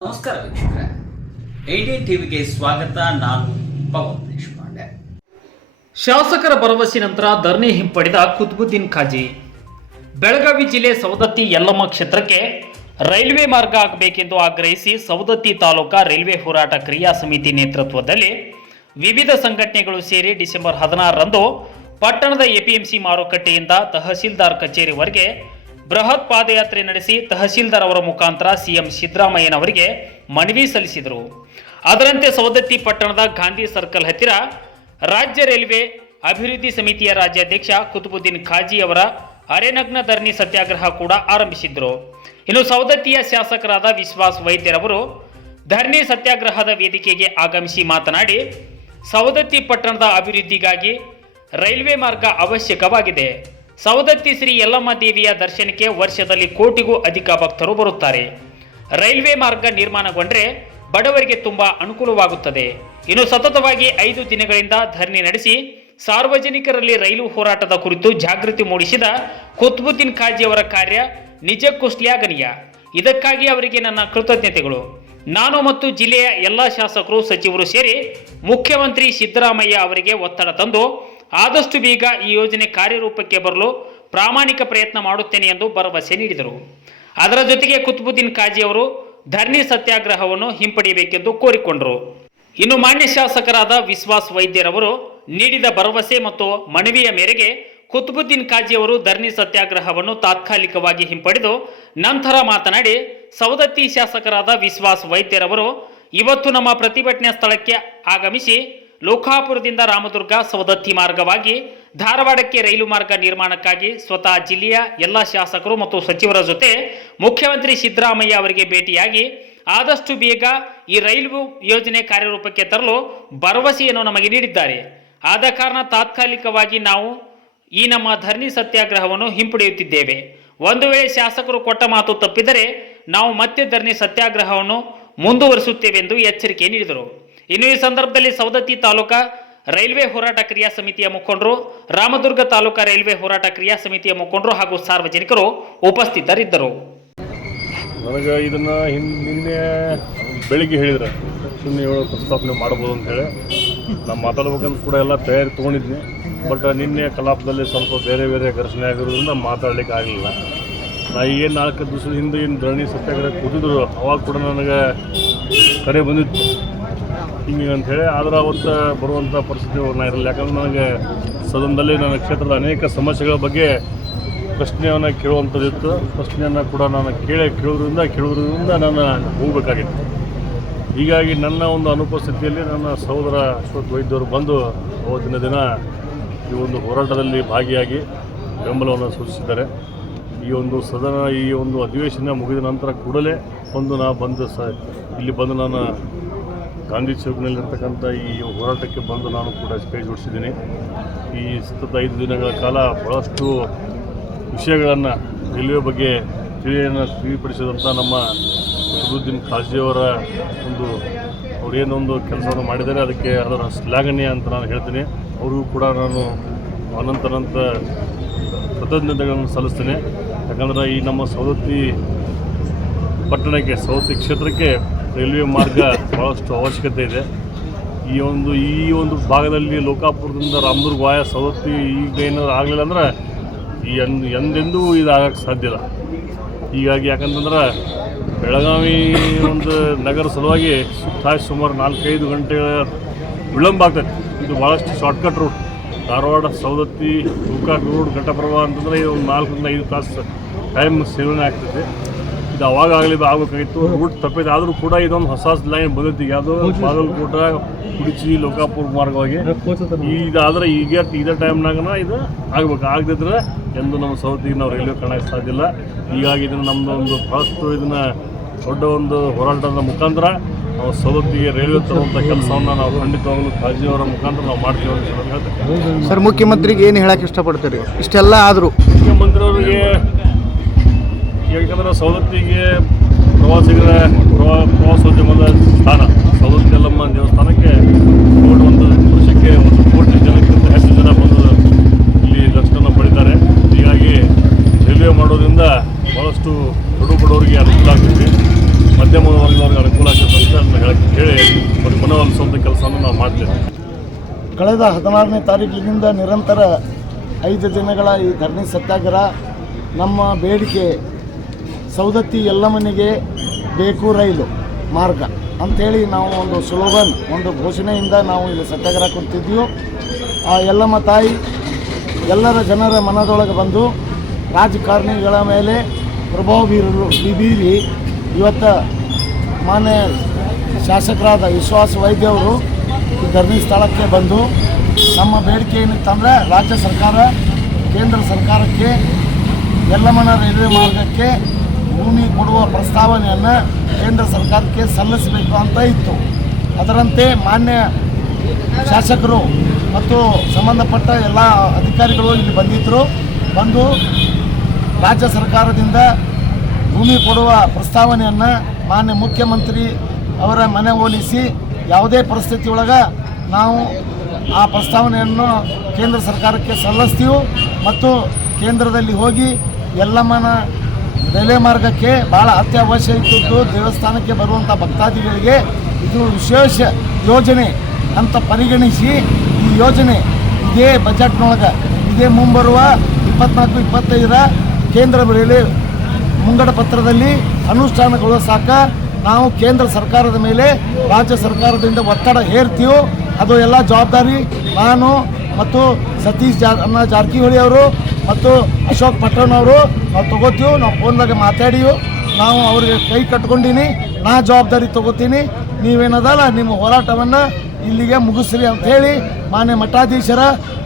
ನಮಸ್ಕಾರ ವೀಕ್ಷಕರೇ. ಐಡಿ ಟಿವಿಗೆ ಸ್ವಾಗತ. ನಾನು ಪವನ್ ದೇಶಪಾಂಡೆ. ಶಾಸಕರ ಭರವಸೆ ನಂತರ ಧರಣಿ ಹಿಂಪಡೆದ ಕುತ್ಬುದ್ದೀನ್ ಖಾಜಿ. ಬೆಳಗಾವಿ ಜಿಲ್ಲೆ ಸವದತ್ತಿ ಯಲ್ಲಮ್ಮ ಕ್ಷೇತ್ರಕ್ಕೆ ರೈಲ್ವೆ ಮಾರ್ಗ ಆಗಬೇಕೆಂದು ಆಗ್ರಹಿಸಿ ಸವದತ್ತಿ ತಾಲೂಕಾ ರೈಲ್ವೆ ಹೋರಾಟ ಕ್ರಿಯಾ ಸಮಿತಿ ನೇತೃತ್ವದಲ್ಲಿ ವಿವಿಧ ಸಂಘಟನೆಗಳು ಸೇರಿ ಡಿಸೆಂಬರ್ ಹದಿನಾರರಂದು ಪಟ್ಟಣದ ಎಪಿಎಂಸಿ ಮಾರುಕಟ್ಟೆಯಿಂದ ತಹಸೀಲ್ದಾರ್ ಕಚೇರಿವರೆಗೆ ಬೃಹತ್ ಪಾದಯಾತ್ರೆ ನಡೆಸಿ ತಹಸೀಲ್ದಾರ್ ಅವರ ಮುಖಾಂತರ ಸಿಎಂ ಸಿದ್ದರಾಮಯ್ಯನವರಿಗೆ ಮನವಿ ಸಲ್ಲಿಸಿದರು. ಅದರಂತೆ ಸವದತ್ತಿ ಪಟ್ಟಣದ ಗಾಂಧಿ ಸರ್ಕಲ್ ಹತ್ತಿರ ರಾಜ್ಯ ರೈಲ್ವೆ ಅಭಿವೃದ್ಧಿ ಸಮಿತಿಯ ರಾಜ್ಯಾಧ್ಯಕ್ಷ ಕುತುಬುದ್ದೀನ್ ಖಾಜಿ ಅವರ ಅರೆನಗ್ನ ಧರಣಿ ಸತ್ಯಾಗ್ರಹ ಕೂಡ ಆರಂಭಿಸಿದ್ರು. ಇನ್ನು ಸವದತ್ತಿಯ ಶಾಸಕರಾದ ವಿಶ್ವಾಸ್ ವೈದ್ಯರವರು ಧರಣಿ ಸತ್ಯಾಗ್ರಹದ ವೇದಿಕೆಗೆ ಆಗಮಿಸಿ ಮಾತನಾಡಿ, ಸವದತ್ತಿ ಪಟ್ಟಣದ ಅಭಿವೃದ್ಧಿಗಾಗಿ ರೈಲ್ವೆ ಮಾರ್ಗ ಅವಶ್ಯಕವಾಗಿದೆ. ಸವದತ್ತಿ ಶ್ರೀ ಯಲ್ಲಮ್ಮ ದೇವಿಯ ದರ್ಶನಕ್ಕೆ ವರ್ಷದಲ್ಲಿ ಕೋಟಿಗೂ ಅಧಿಕ ಭಕ್ತರು ಬರುತ್ತಾರೆ. ರೈಲ್ವೆ ಮಾರ್ಗ ನಿರ್ಮಾಣಗೊಂಡರೆ ಬಡವರಿಗೆ ತುಂಬ ಅನುಕೂಲವಾಗುತ್ತದೆ. ಇನ್ನು ಸತತವಾಗಿ ಐದು ದಿನಗಳಿಂದ ಧರಣಿ ನಡೆಸಿ ಸಾರ್ವಜನಿಕರಲ್ಲಿ ರೈಲು ಹೋರಾಟದ ಕುರಿತು ಜಾಗೃತಿ ಮೂಡಿಸಿದ ಕುತ್ಬುದ್ದೀನ್ ಖಾಜಿ ಅವರ ಕಾರ್ಯ ನಿಜಕ್ಕೂ ಶ್ಲಾಘನೀಯ. ಇದಕ್ಕಾಗಿ ಅವರಿಗೆ ನನ್ನ ಕೃತಜ್ಞತೆಗಳು. ನಾನು ಮತ್ತು ಜಿಲ್ಲೆಯ ಎಲ್ಲ ಶಾಸಕರು, ಸಚಿವರು ಸೇರಿ ಮುಖ್ಯಮಂತ್ರಿ ಸಿದ್ದರಾಮಯ್ಯ ಅವರಿಗೆ ಒತ್ತಡ ತಂದು ಆದಷ್ಟು ಬೇಗ ಈ ಯೋಜನೆ ಕಾರ್ಯರೂಪಕ್ಕೆ ಬರಲು ಪ್ರಾಮಾಣಿಕ ಪ್ರಯತ್ನ ಮಾಡುತ್ತೇನೆ ಎಂದು ಭರವಸೆ ನೀಡಿದರು. ಅದರ ಜೊತೆಗೆ ಕುತುಬುದ್ದೀನ್ ಖಾಜಿ ಅವರು ಧರಣಿ ಸತ್ಯಾಗ್ರಹವನ್ನು ಹಿಂಪಡೆಯಬೇಕೆಂದು ಕೋರಿಕೊಂಡರು. ಇನ್ನು ಮಾನ್ಯ ಶಾಸಕರಾದ ವಿಶ್ವಾಸ್ ವೈದ್ಯರವರು ನೀಡಿದ ಭರವಸೆ ಮತ್ತು ಮನವಿಯ ಮೇರೆಗೆ ಕುತುಬುದ್ದೀನ್ ಖಾಜಿ ಅವರು ಧರಣಿ ಸತ್ಯಾಗ್ರಹವನ್ನು ತಾತ್ಕಾಲಿಕವಾಗಿ ಹಿಂಪಡೆದು ನಂತರ ಮಾತನಾಡಿ, ಸವದತ್ತಿ ಶಾಸಕರಾದ ವಿಶ್ವಾಸ್ ವೈದ್ಯರವರು ಇವತ್ತು ನಮ್ಮ ಪ್ರತಿಭಟನೆ ಸ್ಥಳಕ್ಕೆ ಆಗಮಿಸಿ ಲೋಕಾಪುರದಿಂದ ರಾಮದುರ್ಗ ಸವದತ್ತಿ ಮಾರ್ಗವಾಗಿ ಧಾರವಾಡಕ್ಕೆ ರೈಲು ಮಾರ್ಗ ನಿರ್ಮಾಣಕ್ಕಾಗಿ ಸ್ವತಃ ಜಿಲ್ಲೆಯ ಎಲ್ಲ ಶಾಸಕರು ಮತ್ತು ಸಚಿವರ ಜೊತೆ ಮುಖ್ಯಮಂತ್ರಿ ಸಿದ್ದರಾಮಯ್ಯ ಅವರಿಗೆ ಭೇಟಿಯಾಗಿ ಆದಷ್ಟು ಬೇಗ ಈ ರೈಲು ಯೋಜನೆ ಕಾರ್ಯರೂಪಕ್ಕೆ ತರಲು ಭರವಸೆಯನ್ನು ನಮಗೆ ನೀಡಿದ್ದಾರೆ. ಆದ ಕಾರಣ ತಾತ್ಕಾಲಿಕವಾಗಿ ನಾವು ಈ ನಮ್ಮ ಧರಣಿ ಸತ್ಯಾಗ್ರಹವನ್ನು ಹಿಂಪಡೆಯುತ್ತಿದ್ದೇವೆ. ಒಂದು ವೇಳೆ ಶಾಸಕರು ಕೊಟ್ಟ ಮಾತು ತಪ್ಪಿದರೆ ನಾವು ಮತ್ತೆ ಧರಣಿ ಸತ್ಯಾಗ್ರಹವನ್ನು ಮುಂದುವರಿಸುತ್ತೇವೆ ಎಂದು ಎಚ್ಚರಿಕೆ ನೀಡಿದರು. ಇನ್ನು ಈ ಸಂದರ್ಭದಲ್ಲಿ ಸವದತ್ತಿ ತಾಲೂಕಾ ರೈಲ್ವೆ ಹೋರಾಟ ಕ್ರಿಯಾ ಸಮಿತಿಯ ಮುಖಂಡರು, ರಾಮದುರ್ಗ ತಾಲೂಕಾ ರೈಲ್ವೆ ಹೋರಾಟ ಕ್ರಿಯಾ ಸಮಿತಿಯ ಮುಖಂಡರು ಹಾಗೂ ಸಾರ್ವಜನಿಕರು ಉಪಸ್ಥಿತರಿದ್ದರು. ನನಗೆ ಇದನ್ನು ನಿನ್ನೆ ಬೆಳಿಗ್ಗೆ ಹೇಳಿದ್ರೆ. ಸುಮ್ಮನೆ ಹೇಳೋ, ಪ್ರಸ್ತಾಪನೆ ಮಾಡ್ಬೋದು ಅಂತೇಳಿ ನಾನು ಮಾತಾಡ್ಬೇಕಂತ ಕೂಡ ಎಲ್ಲ ತಯಾರಿ ತೊಗೊಂಡಿದ್ನಿ. ಬಟ್ ನಿನ್ನೆ ಕಲಾಪದಲ್ಲಿ ಸ್ವಲ್ಪ ಬೇರೆ ಬೇರೆ ಘರ್ಷಣೆ ಆಗಿರೋದ್ರಿಂದ ಮಾತಾಡ್ಲಿಕ್ಕೆ ಆಗಲಿಲ್ಲ. ನಾ ಏನು ನಾಲ್ಕು ದಿವಸದ ಹಿಂದೆ ಏನು ಧರಣಿ ಸತ್ಯಾಗ್ರಹ ಕೂತಿದ್ರು, ಅವಾಗ ಕೂಡ ನನಗೆ ಕರೆ ಬಂದಿತ್ತು. ಹಿಂಗೆ ಅಂತ ಹೇಳಿ ಆದ್ರೆ ಅವತ್ತು ಬರುವಂಥ ಪರಿಸ್ಥಿತಿ ನಾ ಇರಲಿಲ್ಲ. ಯಾಕಂದ್ರೆ ನನಗೆ ಸದನದಲ್ಲಿ ನನ್ನ ಕ್ಷೇತ್ರದ ಅನೇಕ ಸಮಸ್ಯೆಗಳ ಬಗ್ಗೆ ಪ್ರಶ್ನೆಯನ್ನು ಕೇಳುವಂಥದ್ದಿತ್ತು ಪ್ರಶ್ನೆಯನ್ನು ಕೂಡ ನಾನು ಕೇಳಿ ಕೇಳೋದ್ರಿಂದ ಕೇಳೋದ್ರಿಂದ ನಾನು ಹೋಗಬೇಕಾಗಿತ್ತು. ಹೀಗಾಗಿ ನನ್ನ ಒಂದು ಅನುಪಸ್ಥಿತಿಯಲ್ಲಿ ನನ್ನ ಸಹೋದರ ಅಶ್ವಥ್ ವೈದ್ಯರು ಬಂದು ಅವತ್ತಿನ ದಿನ ಈ ಒಂದು ಹೋರಾಟದಲ್ಲಿ ಭಾಗಿಯಾಗಿ ಬೆಂಬಲವನ್ನು ಸೂಚಿಸಿದ್ದಾರೆ. ಈ ಒಂದು ಸದನ, ಈ ಒಂದು ಅಧಿವೇಶನ ಮುಗಿದ ನಂತರ ಕೂಡಲೇ ಒಂದು ನಾ ಬಂದು ಸ, ಇಲ್ಲಿ ಬಂದು ನಾನು ಗಾಂಧಿ ಚೌಕ್ನಲ್ಲಿರ್ತಕ್ಕಂಥ ಈ ಹೋರಾಟಕ್ಕೆ ಬಂದು ನಾನು ಕೂಡ ಕೈ ಜೋಡಿಸಿದ್ದೀನಿ. ಈ ಸತತ ಐದು ದಿನಗಳ ಕಾಲ ಭಾಳಷ್ಟು ವಿಷಯಗಳನ್ನು ರೈಲ್ವೆ ಬಗ್ಗೆ ತಿಳಿಯನ್ನು ತಿಳಿಪಡಿಸಿದಂಥ ನಮ್ಮ ಅಸದುದ್ದೀನ್ ಖಾಜಿಯವರ ಒಂದು ಅವರೇನೊಂದು ಕೆಲಸವನ್ನು ಮಾಡಿದ್ದಾರೆ, ಅದಕ್ಕೆ ಅದರ ಶ್ಲಾಘನೀಯ ಅಂತ ನಾನು ಹೇಳ್ತೀನಿ. ಅವ್ರಿಗೂ ಕೂಡ ನಾನು ಅನಂತನಂತ ಕೃತಜ್ಞತೆಗಳನ್ನು ಸಲ್ಲಿಸ್ತೇನೆ. ಯಾಕಂದರೆ ಈ ನಮ್ಮ ಸವದತ್ತಿ ಪಟ್ಟಣಕ್ಕೆ, ಸವದತ್ತಿ ಕ್ಷೇತ್ರಕ್ಕೆ ರೈಲ್ವೆ ಮಾರ್ಗ ಭಾಳಷ್ಟು ಅವಶ್ಯಕತೆ ಇದೆ. ಈ ಒಂದು ಈ ಒಂದು ಭಾಗದಲ್ಲಿ ಲೋಕಾಪುರದಿಂದ ರಾಮದುರ್ಗ ವಾಯ ಸವದತ್ತಿ ಈಗ ಏನಾದ್ರು ಆಗಲಿಲ್ಲ ಅಂದ್ರೆ ಈ ಎಂದ್, ಎಂದೆಂದೂ ಇದು ಆಗಕ್ಕೆ ಸಾಧ್ಯ ಇಲ್ಲ. ಹೀಗಾಗಿ ಯಾಕಂತಂದ್ರೆ ಬೆಳಗಾವಿ ಒಂದು ನಗರ ಸಲುವಾಗಿ ಸುತ್ತಾಯಿ ಸುಮಾರು ನಾಲ್ಕೈದು ಗಂಟೆಗಳ ವಿಳಂಬ ಆಗ್ತದೆ. ಇದು ಭಾಳಷ್ಟು shortcut route Dharwad, Savadatti, Gokak road Ghataprabha ಅಂತಂದ್ರೆ ಒಂದು ನಾಲ್ಕರಿಂದ ಐದು ತಾಸು ಟೈಮ್ ಸೇವನೆ ಆಗ್ತೈತೆ ಇದು ಅವಾಗ ಆಗಲಿ ಆಗಬೇಕಾಗಿತ್ತು. ರೂಟ್ ತಪ್ಪಿದೆ ಆದರೂ ಕೂಡ ಇದೊಂದು ಹೊಸ ಲೈನ್ ಬಂದಿತ್ತು. ಯಾವುದು ಬಾಗಲಕೋಟ ಕುಡಿಚಿ ಲೋಕಾಪುರ ಮಾರ್ಗವಾಗಿ. ಇದಾದ್ರೆ ಈಗ ಇದೇ ಟೈಮ್ನಾಗನ ಇದು ಆಗ್ಬೇಕು. ಆಗದಿದ್ರೆ ಎಂದು ನಮ್ಮ ಸೌತಿಗೆ ನಾವು ರೈಲ್ವೆ ಕಾಣಕ್ಕೆ ಸಾಧ್ಯ ಇಲ್ಲ. ಹೀಗಾಗಿ ಇದನ್ನು ನಮ್ಮದು ಒಂದು ಬಹಳಷ್ಟು ಇದನ್ನ ದೊಡ್ಡ ಒಂದು ಹೋರಾಟದ ಮುಖಾಂತರ ನಾವು ಸೌದತ್ತಿಗೆ ರೈಲ್ವೆ ತರುವಂಥ ಕೆಲಸವನ್ನು ನಾವು ಖಂಡಿತವಾಗಲೂ ಕಾಜಿಯವರ ಮುಖಾಂತರ ನಾವು ಮಾಡ್ತೀವಿ ಅಂತ ಸರ್ ಮುಖ್ಯಮಂತ್ರಿಗೆ ಏನು ಹೇಳಕ್ಕೆ ಇಷ್ಟಪಡ್ತೀರಿ? ಇಷ್ಟೆಲ್ಲ ಆದರೂ. ಮುಖ್ಯಮಂತ್ರಿಯವರಿಗೆ ಯಾಕಂದ್ರೆ ಸವದತ್ತಿಗೆ ಪ್ರವಾಸಿಗರ ಪ್ರವಾ, ಪ್ರವಾಸೋದ್ಯಮದ ಸ್ಥಾನ. ಸವದತ್ತಿ ದೇವಸ್ಥಾನಕ್ಕೆ ನೋಡಿ ಒಂದು ವರ್ಷಕ್ಕೆ ಒಂದು ಕೋಟಿ ಜನಕ್ಕಿಂತ ಹೆಚ್ಚು ಜನ ಬಂದು ಇಲ್ಲಿ ದರ್ಶನ ಪಡಿತಾರೆ. ಹೀಗಾಗಿ ರೈಲ್ವೆ ಮಾಡೋದ್ರಿಂದ ಭಾಳಷ್ಟು ದೊಡ್ಡ ಬಡವರಿಗೆ ಅನುಕೂಲ ಆಗ್ತೈತಿ. ಮಧ್ಯಮ ವರ್ಗದವ್ರಿಗೆ ಅನುಕೂಲ ಹೇಳಕ್ಕೆ ಹೇಳಿ ಅವ್ರಿಗೆ ಮನವೊಲಿಸುವಂಥ ಕೆಲಸವನ್ನು ನಾವು ಮಾಡ್ತೇವೆ. ಕಳೆದ ಹದಿನಾರನೇ ತಾರೀಕಿನಿಂದ ನಿರಂತರ ಐದು ದಿನಗಳ ಈ ಧರಣಿ ಸತ್ಯಾಗ್ರಹ ನಮ್ಮ ಬೇಡಿಕೆ ಸೌದತ್ತಿ ಮನೆಗೆ ಬೇಕು ರೈಲು ಮಾರ್ಗ ಅಂಥೇಳಿ ನಾವು ಒಂದು ಸ್ಲೋಗನ್ ಒಂದು ಘೋಷಣೆಯಿಂದ ನಾವು ಇಲ್ಲಿ ಸತ್ಯಾಗ್ರಹ ಕೊಡ್ತಿದ್ದೀವಿ ಆ ಎಲ್ಲಮ್ಮ ತಾಯಿ ಎಲ್ಲರ ಜನರ ಮನದೊಳಗೆ ಬಂದು ರಾಜಕಾರಣಿಗಳ ಮೇಲೆ ಪ್ರಭಾವ ಬೀರಲು ಬೀರಿ ಇವತ್ತು ಮಾನ್ಯ ಶಾಸಕರಾದ ವಿಶ್ವಾಸ ವೈದ್ಯ ಅವರು ಈ ಧರಣಿ ಸ್ಥಳಕ್ಕೆ ಬಂದು ನಮ್ಮ ಬೇಡಿಕೆ ಏನಿತ್ತಂದರೆ ರಾಜ್ಯ ಸರ್ಕಾರ, ಕೇಂದ್ರ ಸರ್ಕಾರಕ್ಕೆ ಎಲ್ಲಮ್ಮನ ರೈಲ್ವೆ ಮಾರ್ಗಕ್ಕೆ ಭೂಮಿ ಕೊಡುವ ಪ್ರಸ್ತಾವನೆಯನ್ನು ಕೇಂದ್ರ ಸರ್ಕಾರಕ್ಕೆ ಸಲ್ಲಿಸಬೇಕು ಅಂತ ಇತ್ತು. ಅದರಂತೆ ಮಾನ್ಯ ಶಾಸಕರು ಮತ್ತು ಸಂಬಂಧಪಟ್ಟ ಎಲ್ಲ ಅಧಿಕಾರಿಗಳು ಇಲ್ಲಿ ಬಂದಿದ್ದರು ಬಂದು ರಾಜ್ಯ ಸರ್ಕಾರದಿಂದ ಭೂಮಿ ಕೊಡುವ ಪ್ರಸ್ತಾವನೆಯನ್ನು ಮಾನ್ಯ ಮುಖ್ಯಮಂತ್ರಿ ಅವರ ಮನೆ ಹೋಲಿಸಿ ಯಾವುದೇ ಪರಿಸ್ಥಿತಿ ಒಳಗೆ ನಾವು ಆ ಪ್ರಸ್ತಾವನೆಯನ್ನು ಕೇಂದ್ರ ಸರ್ಕಾರಕ್ಕೆ ಸಲ್ಲಿಸ್ತೀವಿ ಮತ್ತು ಕೇಂದ್ರದಲ್ಲಿ ಹೋಗಿ ಎಲ್ಲಮ್ಮನ ರೈಲ್ವೆ ಮಾರ್ಗಕ್ಕೆ ಭಾಳ ಅತ್ಯವಶ್ಯ ಇದ್ದದ್ದು ದೇವಸ್ಥಾನಕ್ಕೆ ಬರುವಂಥ ಭಕ್ತಾದಿಗಳಿಗೆ ಇದು ವಿಶೇಷ ಯೋಜನೆ ಅಂತ ಪರಿಗಣಿಸಿ ಈ ಯೋಜನೆ ಇದೇ ಬಜೆಟ್ನೊಳಗೆ ಇದೇ ಮುಂಬರುವ ಇಪ್ಪತ್ನಾಲ್ಕು, ಇಪ್ಪತ್ತೈದರ ಕೇಂದ್ರ ರೈಲ್ವೆ ಮುಂಗಡ ಪತ್ರದಲ್ಲಿ ಅನುಷ್ಠಾನಗೊಳಿಸಾಕ ನಾವು ಕೇಂದ್ರ ಸರ್ಕಾರದ ಮೇಲೆ, ರಾಜ್ಯ ಸರ್ಕಾರದಿಂದ ಒತ್ತಡ ಹೇರ್ತೀವೋ ಅದು ಎಲ್ಲ ಜವಾಬ್ದಾರಿ ನಾನು ಮತ್ತು ಸತೀಶ್ ಜಾರ್ ಅನ್ನ ಜಾರಕಿಹೊಳಿ ಅವರು ಮತ್ತು ಅಶೋಕ್ ಪಟ್ಟಣ ಅವರು, ನಾವು ತಗೋತೀವಿ, ನಾವು ಫೋನ್ದಾಗ ಮಾತಾಡೀವಿ ನಾವು ಅವ್ರಿಗೆ ಕೈ ಕಟ್ಕೊಂಡಿನಿ, ನಾ ಜವಾಬ್ದಾರಿ ತಗೋತೀನಿ ನೀವೇನದಲ್ಲ ನಿಮ್ಮ ಹೋರಾಟವನ್ನು ಇಲ್ಲಿಗೆ ಮುಗಿಸ್ರಿ ಅಂತ ಹೇಳಿ ಮಾನ್ಯ ಮಠಾಧೀಶರ,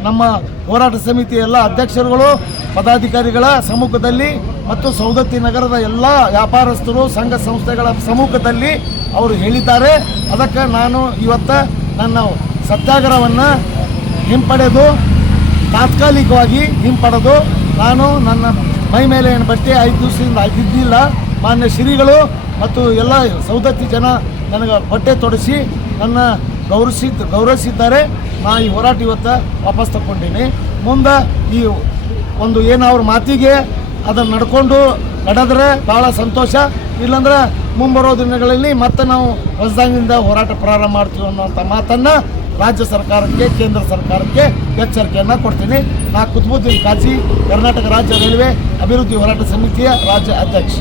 ನಮ್ಮ ಹೋರಾಟ ಸಮಿತಿ ಎಲ್ಲ ಅಧ್ಯಕ್ಷರುಗಳು, ಪದಾಧಿಕಾರಿಗಳ ಸಮ್ಮುಖದಲ್ಲಿ ಮತ್ತು ಸೌದತ್ತಿ ನಗರದ ಎಲ್ಲ ವ್ಯಾಪಾರಸ್ಥರು, ಸಂಘ ಸಂಸ್ಥೆಗಳ ಸಮ್ಮುಖದಲ್ಲಿ ಅವರು ಹೇಳಿದ್ದಾರೆ. ಅದಕ್ಕೆ ನಾನು ಇವತ್ತು ನನ್ನ ಸತ್ಯಾಗ್ರಹವನ್ನು ಹಿಂಪಡೆದು ತಾತ್ಕಾಲಿಕವಾಗಿ ಹಿಂಪಡೆದು ನಾನು ನನ್ನ ಮೈ ಮೇಲೆ ಏನು ಬಟ್ಟೆ ಐದು ದಿವಸದಿಂದ ಆಗಿದ್ದಿಲ್ಲ ಮಾನ್ಯ ಶ್ರೀಗಳು ಮತ್ತು ಎಲ್ಲ ಸೌದತ್ತಿ ಜನ ನನಗೆ ಬಟ್ಟೆ ತೊಡಿಸಿ ನನ್ನ ಗೌರವಿಸಿ ಗೌರವಿಸಿದ್ದಾರೆ. ನಾ ಈ ಹೋರಾಟ ಇವತ್ತು ವಾಪಸ್ ತಗೊಂಡೀನಿ ಮುಂದೆ ಈ ಒಂದು ಏನು ಅವ್ರ ಮಾತಿಗೆ ಅದನ್ನು ನಡ್ಕೊಂಡು ನಡೆದ್ರೆ ಭಾಳ ಸಂತೋಷ. ಇಲ್ಲಾಂದ್ರೆ ಮುಂಬರೋ ದಿನಗಳಲ್ಲಿ ಮತ್ತೆ ನಾವು ಹೊಸದಾಗಿಂದ ಹೋರಾಟ ಪ್ರಾರಂಭ ಮಾಡ್ತೀವಿ ಅನ್ನೋಂಥ ಮಾತನ್ನು ರಾಜ್ಯ ಸರ್ಕಾರಕ್ಕೆ, ಕೇಂದ್ರ ಸರ್ಕಾರಕ್ಕೆ ಎಚ್ಚರಿಕೆಯನ್ನು ಕೊಡ್ತೀನಿ. ನಾ ಕುತ್ಬುದ್ದೀನ್ ಕಾಜಿ, ಕರ್ನಾಟಕ ರಾಜ್ಯ ರೈಲ್ವೆ ಅಭಿವೃದ್ಧಿ ಹೋರಾಟ ಸಮಿತಿಯ ರಾಜ್ಯ ಅಧ್ಯಕ್ಷ.